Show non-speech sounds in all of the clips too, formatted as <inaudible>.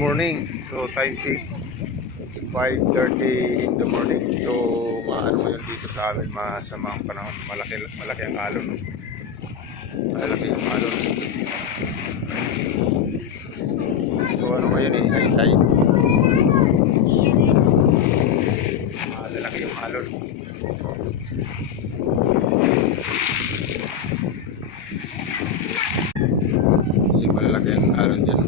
morning. So time check 5:30 in the morning. So maano ngayon dito sa amin masamang panahon. Malaki malaki ang alon. Malaki ang alon. So ano ngayon eh, high tide. Malalaki yung alon. Kasi malalaki ang alon dyan.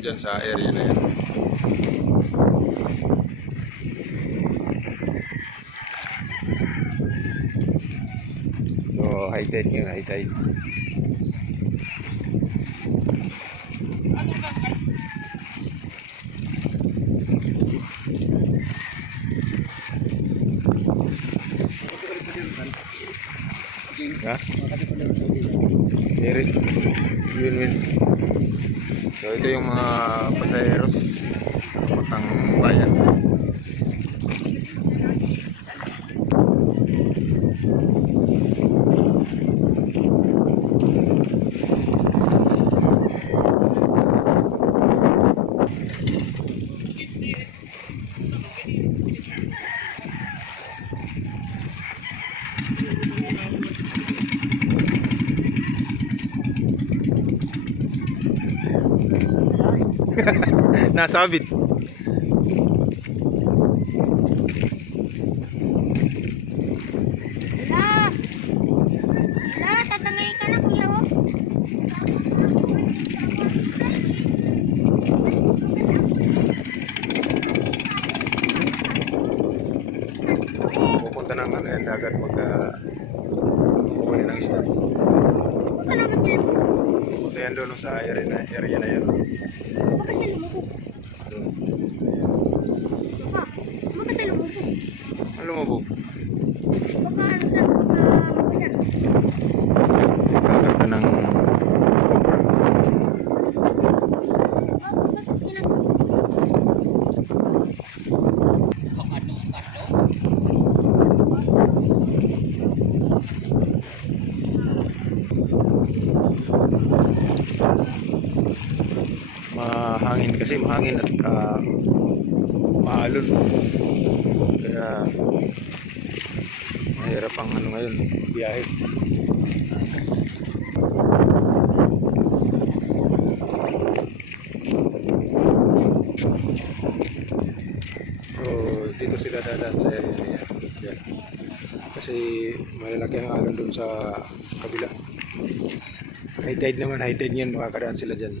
Dyan sa area na yan. So, high tide yun, high tide. Ha? Merit. Yun, yun. So, ito yung mga pasaheros. Pagkang bayan. Nasabit. Wala! <laughs> Wala, tatangay ka na kuya oh. Pupunta ng ano yan, dagat pagka kukunin ng isda. Pupunta yan doon sa area na, area na yan. Huwag kasi lumubog. Ha? Huwag kasi lumubog. Ano lumubog? Huwag ka ano sa... Mahangin kasi, mahangin at ah, maalon. Kaya mahirap ang ano ngayon, biyahe. So, dito sila dadaan sa area na yan. Yan. Kasi malalaki ang alon doon sa kabila. High tide naman, high tide yan, makakadaan sila dyan.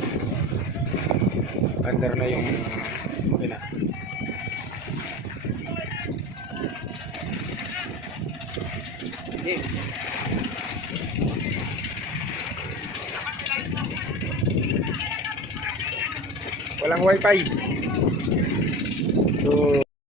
Under na yung makina. Hindi. Walang wifi. So,